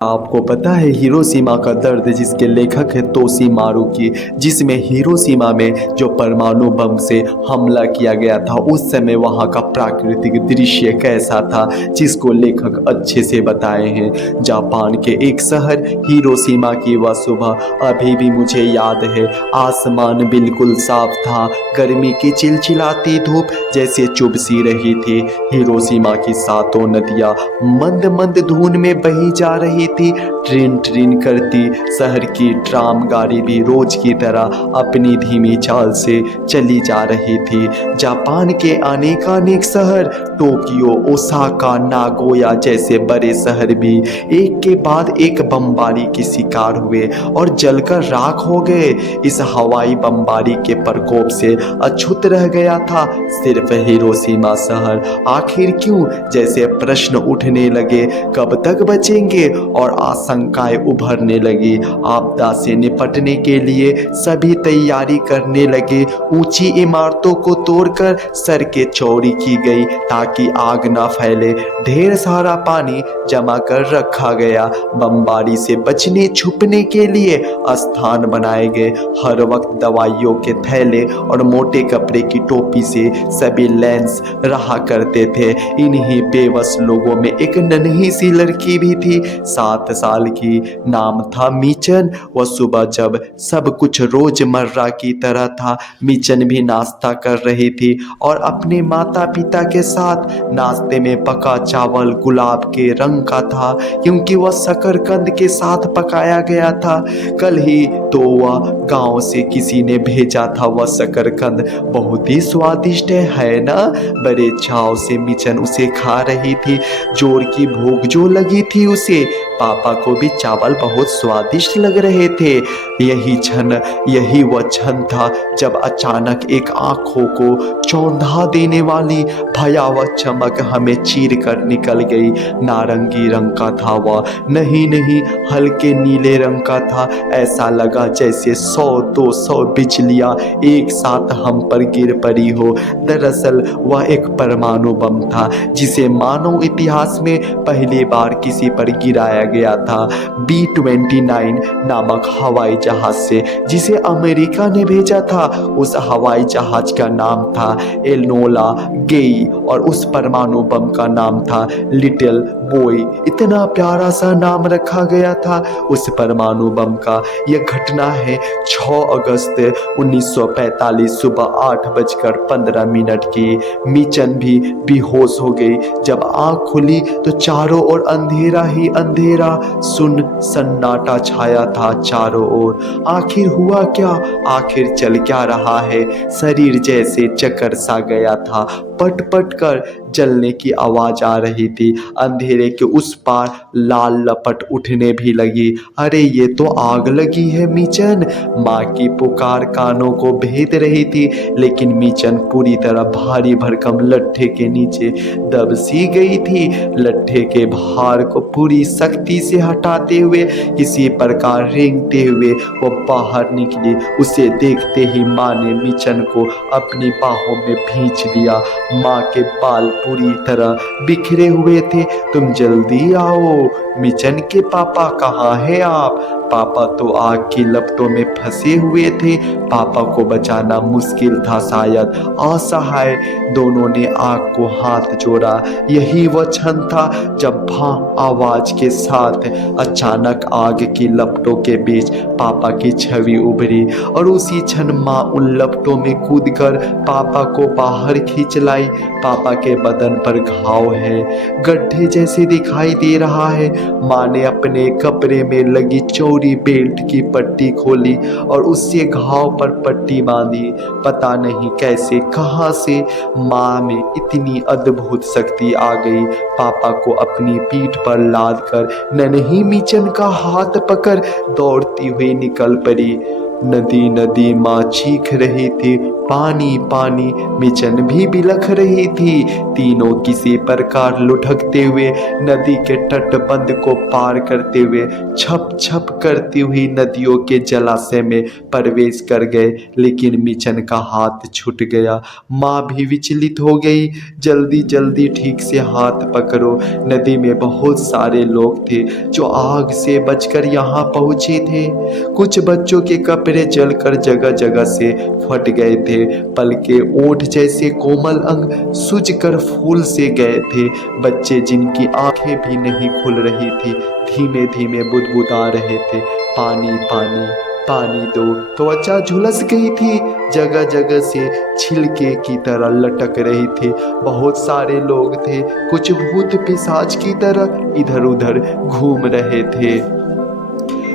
आपको पता है हिरोशिमा का दर्द, जिसके लेखक है तोशीमारू की, जिसमें हिरोशिमा में जो परमाणु बम से हमला किया गया था उस समय वहाँ का प्राकृतिक दृश्य कैसा था, जिसको लेखक अच्छे से बताए हैं। जापान के एक शहर हिरोशिमा की वह सुबह अभी भी मुझे याद है। आसमान बिल्कुल साफ था, गर्मी की चिलचिलाती धूप जैसे चुभसी रही थी। हिरोशिमा की सातों नदियाँ मंद मंद धुन में बही जा रही थी। ट्रेन ट्रेन करती शहर की ट्राम गाड़ी भी रोज की तरह अपनी धीमी चाल से चली जा रही थी। जापान के अनेकानेक शहर, टोक्यो, ओसाका, नागोया जैसे बड़े शहर भी एक के बाद एक बमबारी की शिकार हुए और जलकर राख हो गए। इस हवाई बमबारी के प्रकोप से अछूत रह गया था सिर्फ हिरोशिमा शहर। आखिर क्यों? जैसे प्रश्न उठने लगे, कब तक बचेंगे? और आशंकाएं उभरने लगी। आपदा से निपटने के लिए सभी तैयारी करने लगे। ऊंची इमारतों को तोड़कर सड़कें चौड़ी की गई ताकि आग ना फैले। ढेर सारा पानी जमा कर रखा गया। बमबारी से बचने छुपने के लिए स्थान बनाए गए। हर वक्त दवाइयों के थैले और मोटे कपड़े की टोपी से सभी लेंस रहा करते थे। इन्हीं बेबस लोगों में एक नन्ही सी लड़की भी थी, 7 साल की। नाम था मीचन। वह सुबह जब सब कुछ रोजमर्रा की तरह था, मीचन भी नाश्ता कर रही थी और अपने माता पिता के साथ। नाश्ते में पका चावल गुलाब के रंग का था क्योंकि वह शकरकंद के साथ पकाया गया था। कल ही तो वह गांव से किसी ने भेजा था। वह शकरकंद बहुत ही स्वादिष्ट है ना? बड़े चाव से मीचन उसे खा रही थी। जोर की भूख जो लगी थी उसे। पापा को भी चावल बहुत स्वादिष्ट लग रहे थे। यही वह क्षण था जब अचानक एक आंखों को चौंधा देने वाली भयावह चमक हमें चीर कर निकल गई। नारंगी रंग का था वह, नहीं हल्के नीले रंग का था। ऐसा लगा जैसे 100-200 बिजलियां एक साथ हम पर गिर पड़ी हो। दरअसल वह एक परमाणु बम था जिसे मानव इतिहास में पहली बार किसी पर गिराया गया था। B-29 नामक हवाई जहाज से, जिसे अमेरिका ने भेजा था। उस हवाई जहाज का नाम था एनोला गेई और उस परमाणु बम का नाम था लिटिल बॉय। इतना प्यारा सा नाम रखा गया था उस परमाणु बम का। यह घटना है 6 अगस्त 1945 सुबह 8:15 की। मीचन भी बेहोश हो गई। जब आंख खुली तो चारों ओर अंधेरा ही अंधेरा, सुन सन्नाटा छाया था चारों ओर। आखिर हुआ क्या? आखिर चल क्या रहा है? शरीर जैसे चकर सा गया था। पट पट कर जलने की आवाज आ रही थी। अंधेरे के उस पार लाल लपट उठने भी लगी। अरे ये तो आग लगी है मीचन! माँ की पुकार कानों को भेद रही थी, लेकिन मीचन पूरी तरह भारी भरकम लट्ठे के नीचे दब सी गई थी। लट्ठे के भार को पूरी शक्ति से हटाते हुए, किसी प्रकार रेंगते हुए वो बाहर निकली। उसे देखते ही माँ ने मीचन को अपनी बाहों में भींच लिया। माँ के बाल पूरी तरह बिखरे हुए थे। तुम जल्दी आओ, मीचन के पापा कहाँ हैं आप? पापा तो आग की लपटों में फंसे हुए थे। पापा को बचाना मुश्किल था, शायद असहाय। दोनों ने आग को हाथ जोड़ा। यही वह क्षण था जब भां आवाज के साथ अचानक आग की लपटों के बीच पापा की छवि उभरी और उसी क्षण माँ उन लपटों में कूदकर पापा को बाहर खींच लाई। पापा के बदन पर घाव है, गड्ढे जैसे दिखाई दे रहा है। माँ ने अपने कपड़े में लगी चौड़ी बेल्ट की पट्टी खोली और उससे घाव पर पट्टी बांधी। पता नहीं कैसे, कहां से माँ में इतनी अद्भुत शक्ति आ गई। पापा को अपनी पीठ पर लाद कर नन्ही मीचन का हाथ पकड़ दौड़ती हुई निकल पड़ी। नदी नदी माँ चीख रही थी। पानी पानी मिचन भी बिलख रही थी। तीनों किसी प्रकार लुढ़कते हुए नदी के तटबंध को पार करते हुए छप छप करती हुई नदियों के जलाशय में प्रवेश कर गए, लेकिन मिचन का हाथ छूट गया। माँ भी विचलित हो गई। जल्दी जल्दी ठीक से हाथ पकड़ो। नदी में बहुत सारे लोग थे जो आग से बचकर यहाँ पहुँचे थे। कुछ बच्चों के कपड़े जलकर जगह जगह से फट गए थे। पलके ओठ जैसे कोमल अंग सूजकर फूल से गए थे। बच्चे जिनकी आंखें भी नहीं खुल रही थी धीमे धीमे बुदबुदा रहे थे, पानी पानी पानी दो। त्वचा झुलस गई थी, जगह जगह से छिलके की तरह लटक रही थी। बहुत सारे लोग थे, कुछ भूत पिशाच की तरह इधर उधर घूम रहे थे।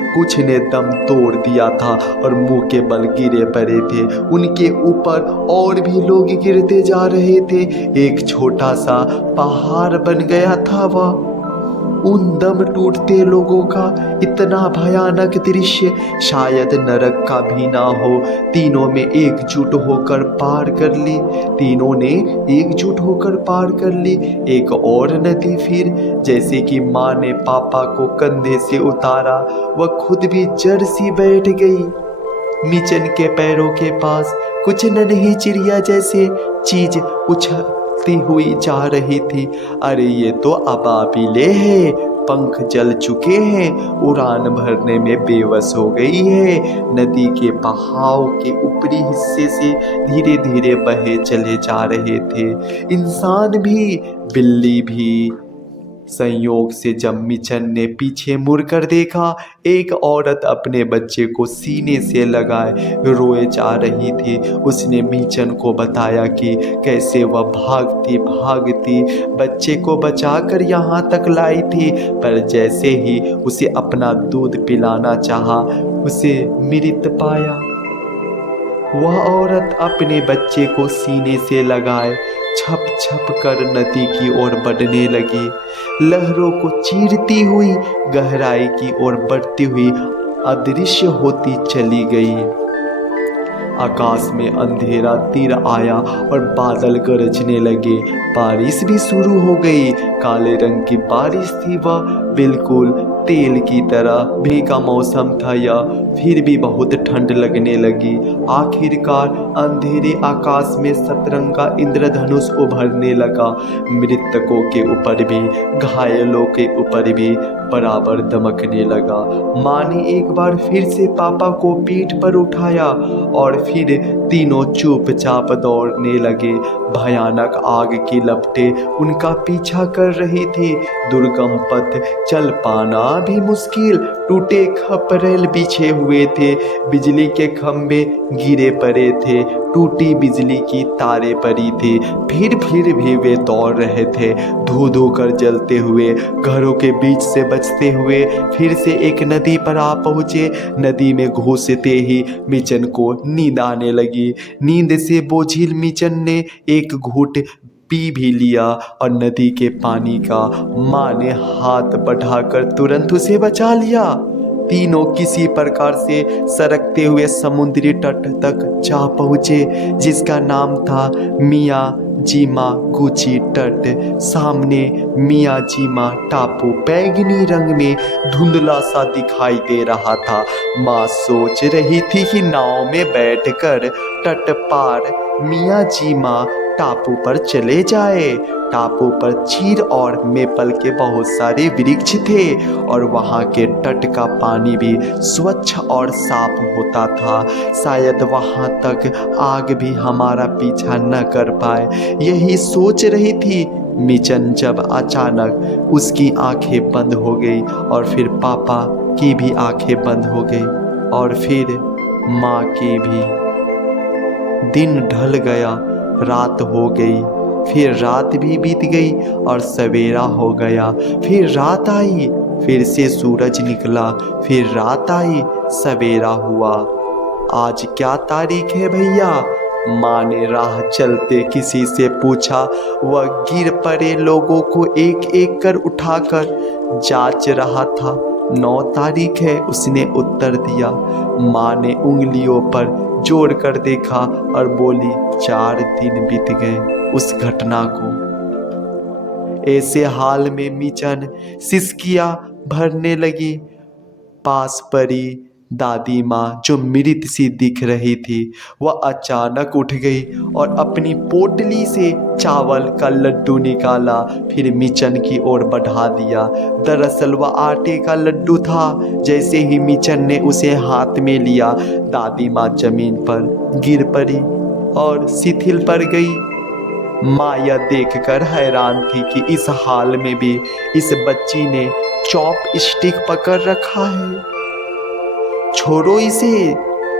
कुछ ने दम तोड़ दिया था और मुंह के बल गिरे पड़े थे। उनके ऊपर और भी लोग गिरते जा रहे थे। एक छोटा सा पहाड़ बन गया था वह। उन दम टूटते लोगों का इतना भयानक दृश्य शायद नरक का भी ना हो। तीनों में एकजुट होकर पार कर ली। तीनों ने एकजुट होकर पार कर ली एक और नदी। फिर जैसे कि माँ ने पापा को कंधे से उतारा, वह खुद भी जड़ सी बैठ गई। मिचन के पैरों के पास कुछ नन्ही चिड़िया जैसे चीज उछलती हुई जा रही थी। अरे ये तो अबाबिले हैं, पंख जल चुके हैं, उड़ान भरने में बेवश हो गई है। नदी के बहाव के ऊपरी हिस्से से धीरे धीरे बहे चले जा रहे थे इंसान भी, बिल्ली भी। संयोग से जब मिचन ने पीछे मुड़कर देखा, एक औरत अपने बच्चे को सीने से लगाए रोए जा रही थी। उसने मिचन को बताया कि कैसे वह भागती भागती बच्चे को बचाकर यहाँ तक लाई थी, पर जैसे ही उसे अपना दूध पिलाना चाहा, उसे मृत पाया। वह औरत अपने बच्चे को सीने से लगाए छप छप कर नदी की ओर बढ़ने लगी। लहरों को चीरती हुई गहराई की ओर बढ़ती हुई अदृश्य होती चली गई। आकाश में अंधेरा तीर आया और बादल गरजने लगे। बारिश भी शुरू हो गई। काले रंग की बारिश थी वह, बिल्कुल तेल की तरह। भी का मौसम था यह, फिर भी बहुत ठंड लगने लगी। आखिरकार अंधेरे आकाश में सतरंगा इंद्रधनुष उभरने लगा। मृतकों के ऊपर भी घायलों के ऊपर भी बराबर दमकने लगा। माँ ने एक बार फिर से पापा को पीठ पर उठाया और फिर तीनों चुपचाप दौड़ने लगे। भयानक आग की लपटें उनका पीछा कर रही थी। दुर्गम पथ चल पाना भी मुश्किल। टूटे खपरेल बिछे हुए थे, बिजली के खंभे गिरे पड़े थे, टूटी बिजली की तारें पड़ी थी। फिर भी वे दौड़ रहे थे, धो धो कर जलते हुए, घरों के बीच से बचते हुए। फिर से एक नदी पर आ पहुँचे। नदी में घुसते ही मिचन को नींद आने लगी। नींद से बोझिल मिचन ने एक घूंट पी भी लिया और नदी के पानी का माँ ने हाथ बढ़ाकर तुरंत उसे बचा लिया। तीनों किसी प्रकार से सरकते हुए समुद्री तट तक जा पहुँचे, जिसका नाम था मियाजिमा गुची तट। सामने मियाजिमा टापू बैंगनी रंग में धुंधला सा दिखाई दे रहा था। माँ सोच रही थी कि नाव में बैठकर तट पार मियाजिमा टापू पर चले जाए। टापू पर चीर और मेपल के बहुत सारे वृक्ष थे और वहाँ के तट का पानी भी स्वच्छ और साफ होता था। शायद वहाँ तक आग भी हमारा पीछा न कर पाए, यही सोच रही थी मिचन, जब अचानक उसकी आंखें बंद हो गई और फिर पापा की भी आंखें बंद हो गई और फिर माँ की भी। दिन ढल गया, रात हो गई, फिर रात भी बीत गई और सवेरा हो गया। फिर रात आई, फिर से सूरज निकला, फिर रात आई, सवेरा हुआ। आज क्या तारीख है भैया? माँ ने राह चलते किसी से पूछा। वह गिर पड़े लोगों को एक एक कर उठाकर जांच रहा था। 9 तारीख है, उसने उत्तर दिया। माँ ने उंगलियों पर जोड़ कर देखा और बोली 4 दिन बीत गए उस घटना को। ऐसे हाल में मिचन सिसकियां भरने लगी। पास परी दादी माँ जो मृत सी दिख रही थी वह अचानक उठ गई और अपनी पोटली से चावल का लड्डू निकाला, फिर मिचन की ओर बढ़ा दिया। दरअसल वह आटे का लड्डू था। जैसे ही मिचन ने उसे हाथ में लिया, दादी माँ जमीन पर गिर पड़ी और शिथिल पड़ गई। माँ यह देखकर हैरान थी कि इस हाल में भी इस बच्ची ने चॉप स्टिक पकड़ रखा है। छोड़ो इसे,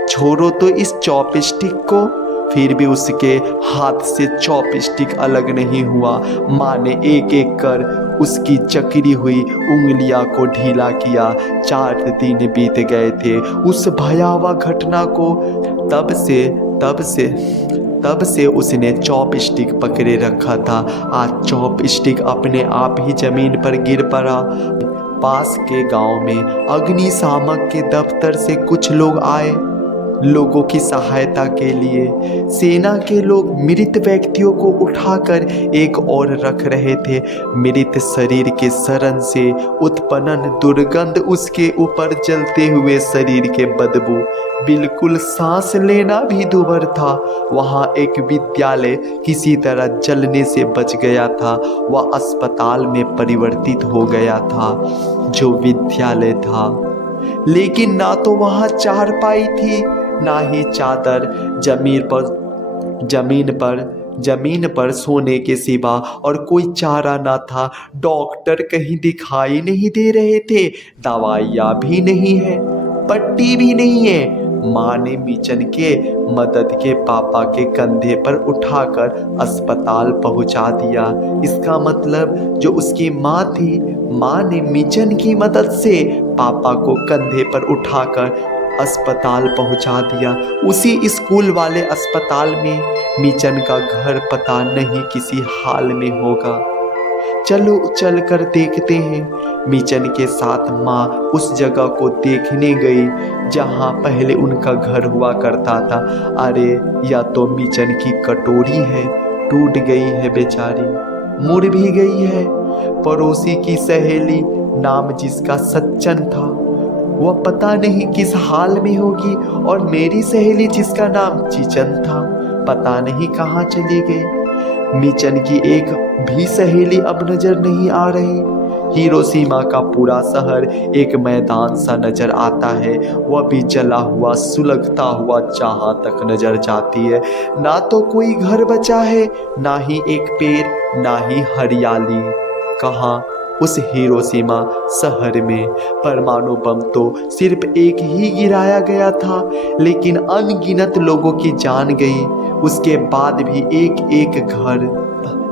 छोड़ो तो इस चॉपस्टिक को। फिर भी उसके हाथ से चॉपस्टिक अलग नहीं हुआ। माँ ने एक एक कर उसकी चकरी हुई उंगलियां को ढीला किया। 4 दिन बीत गए थे उस भयावह घटना को। तब से उसने चॉपस्टिक पकड़े रखा था। आज चॉपस्टिक अपने आप ही जमीन पर गिर पड़ा। पास के गांव में अग्निशामक के दफ्तर से कुछ लोग आए लोगों की सहायता के लिए। सेना के लोग मृत व्यक्तियों को उठाकर एक और रख रहे थे। मृत शरीर के सड़न से उत्पन्न दुर्गंध, उसके ऊपर जलते हुए शरीर के बदबू, बिल्कुल सांस लेना भी दूभर था। वहाँ एक विद्यालय किसी तरह जलने से बच गया था। वह अस्पताल में परिवर्तित हो गया था जो विद्यालय था। लेकिन ना तो वहाँ चारपाई थी, ना ही चादर। जमीन पर सोने के सिवा और कोई चारा ना था। डॉक्टर कहीं दिखाई नहीं दे रहे थे। दवाइयाँ भी नहीं है, पट्टी भी नहीं है। माँ ने मिचन के मदद के पापा के कंधे पर उठाकर अस्पताल पहुंचा दिया। इसका मतलब जो उसकी माँ थी, माँ ने मिचन की मदद से पापा को कंधे पर उठाकर अस्पताल पहुंचा दिया। उसी स्कूल वाले अस्पताल में मिचन का घर पता नहीं किसी हाल में होगा। चलो चल कर देखते हैं। मिचन के साथ माँ उस जगह को देखने गई जहाँ पहले उनका घर हुआ करता था। अरे या तो मिचन की कटोरी है, टूट गई है बेचारी, मुड़ भी गई है। पड़ोसी की सहेली, नाम जिसका सच्चन था, वह पता नहीं किस हाल में होगी। और मेरी सहेली जिसका नाम चीचन था, पता नहीं कहाँ चली गई। मिचन की एक भी सहेली अब नजर नहीं आ रही। हिरोशिमा का पूरा शहर एक मैदान सा नजर आता है। वह भी जला हुआ, सुलगता हुआ जहां तक नजर जाती है। ना तो कोई घर बचा है, ना ही एक पेड़, ना ही हरियाली। कहाँ उस हिरोशिमा शहर में परमाणु बम तो सिर्फ एक ही गिराया गया था, लेकिन अनगिनत लोगों की जान गई। उसके बाद भी एक एक घर,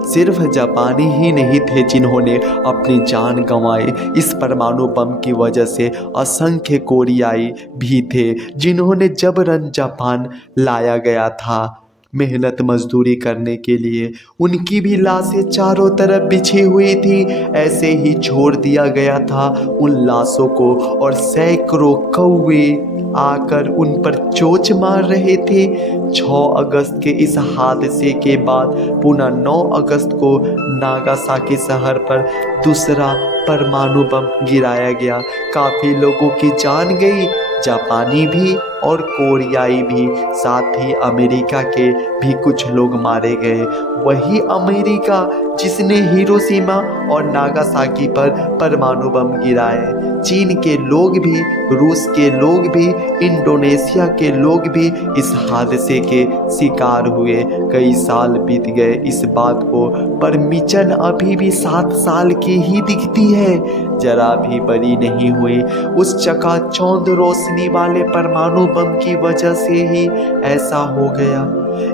सिर्फ जापानी ही नहीं थे जिन्होंने अपनी जान गंवाई। इस परमाणु बम की वजह से असंख्य कोरियाई भी थे जिन्होंने जबरन जापान लाया गया था मेहनत मजदूरी करने के लिए। उनकी भी लाशें चारों तरफ बिछी हुई थी। ऐसे ही छोड़ दिया गया था उन लाशों को, और सैकड़ों कौवे आकर उन पर चोंच मार रहे थे। 6 अगस्त के इस हादसे के बाद पुनः 9 अगस्त को नागासाकी शहर पर दूसरा परमाणु बम गिराया गया। काफ़ी लोगों की जान गई, जापानी भी और कोरियाई भी, साथ ही अमेरिका के भी कुछ लोग मारे गए। वही अमेरिका जिसने हिरोशिमा और नागासाकी पर परमाणु बम गिराए। चीन के लोग भी, रूस के लोग भी, इंडोनेशिया के लोग भी इस हादसे के शिकार हुए। कई साल बीत गए इस बात को, पर मिचन अभी भी 7 साल की ही दिखती है, जरा भी बड़ी नहीं हुई। उस चकाचौंध रोशनी वाले परमाणु बम की वजह से ही ऐसा हो गया।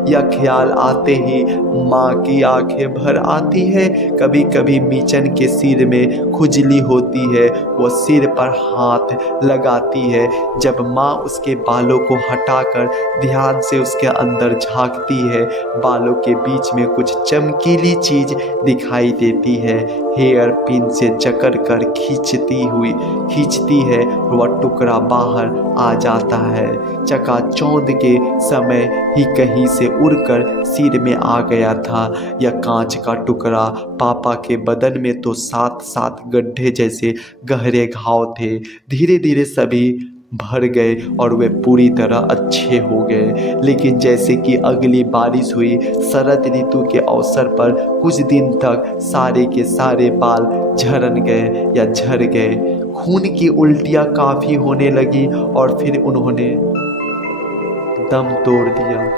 यह ख्याल आते ही माँ की आंखें भर आती है। कभी कभी मीचन के सिर में खुजली होती है, वो सिर पर हाथ लगाती है। जब माँ उसके बालों को हटाकर ध्यान से उसके अंदर झांकती है, बालों के बीच में कुछ चमकीली चीज दिखाई देती है। हेयर पिन से जकड़ कर खींचती है, वह टुकड़ा बाहर आ जाता है। चकाचौंध के समय ही कहीं से उड़कर सिर में आ गया था। यह कांच का टुकड़ा पापा के बदन में तो 7-7 गड्ढे जैसे गहरे घाव थे। धीरे धीरे सभी भर गए और वे पूरी तरह अच्छे हो गए। लेकिन जैसे कि अगली बारिश हुई, शरद ऋतु के अवसर पर कुछ दिन तक सारे के सारे बाल झड़न गए या झड़ गए। खून की उल्टियाँ काफ़ी होने लगी और फिर उन्होंने दम तोड़ दिया।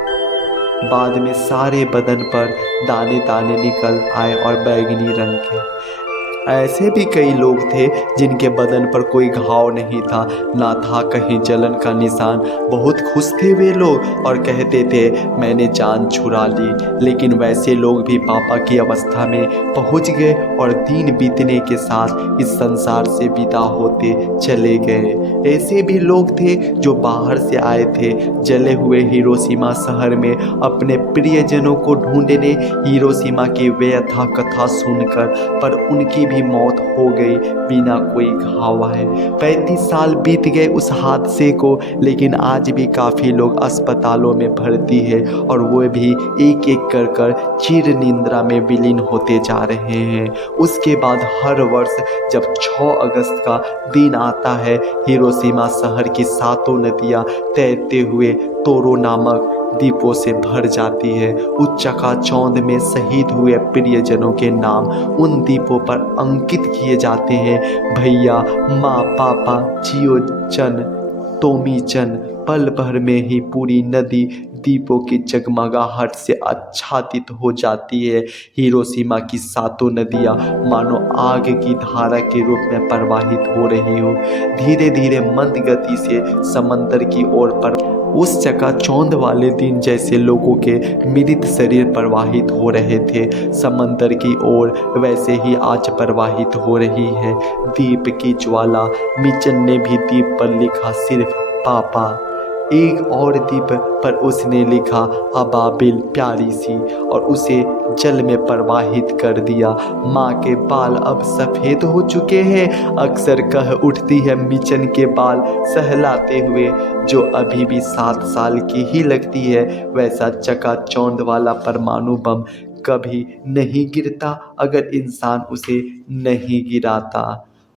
बाद में सारे बदन पर दाने दाने निकल आए और बैंगनी रंग के। ऐसे भी कई लोग थे जिनके बदन पर कोई घाव नहीं था, ना था कहीं जलन का निशान। बहुत खुश थे वे लोग और कहते थे मैंने जान छुड़ा ली। लेकिन वैसे लोग भी पापा की अवस्था में पहुंच गए और दिन बीतने के साथ इस संसार से विदा होते चले गए। ऐसे भी लोग थे जो बाहर से आए थे, जले हुए हिरोशिमा शहर में अपने प्रियजनों को ढूंढने, हिरोशिमा की व्यथा कथा सुनकर, पर उनकी भी मौत हो गई बिना कोई घाव आए। 35 साल बीत गए उस हादसे को, लेकिन आज भी काफ़ी लोग अस्पतालों में भर्ती है और वो भी एक एक कर चिर निंद्रा में विलीन होते जा रहे हैं। उसके बाद हर वर्ष जब 6 अगस्त का दिन आता है, हिरोशिमा शहर की 7 नदियाँ तैरते हुए तोरो नामक द्वीपों से भर जाती है। उस चकाचौंध में शहीद हुए प्रियजनों के नाम उन द्वीपों पर अंकित किए जाते हैं। भैया, माँ, पापा, जियो चन, टोमी चन। पल भर में ही पूरी नदी द्वीपों की जगमगाहट से आच्छादित हो जाती है। हिरोशिमा की 7 नदियाँ मानो आग की धारा के रूप में प्रवाहित हो रही हो, धीरे धीरे मंद गति से समंदर की ओर पर। उस चकाचौंध वाले दिन जैसे लोगों के मृत शरीर प्रवाहित हो रहे थे समंदर की ओर, वैसे ही आज प्रवाहित हो रही है दीप की ज्वाला। मिचन ने भी दीप पर लिखा सिर्फ पापा। एक और दीप पर उसने लिखा अबाबिल प्यारी सी, और उसे जल में प्रवाहित कर दिया। माँ के बाल अब सफ़ेद हो चुके हैं, अक्सर कह उठती है मिचन के बाल सहलाते हुए, जो अभी भी 7 साल की ही लगती है। वैसा चकाचौंध वाला परमाणु बम कभी नहीं गिरता अगर इंसान उसे नहीं गिराता।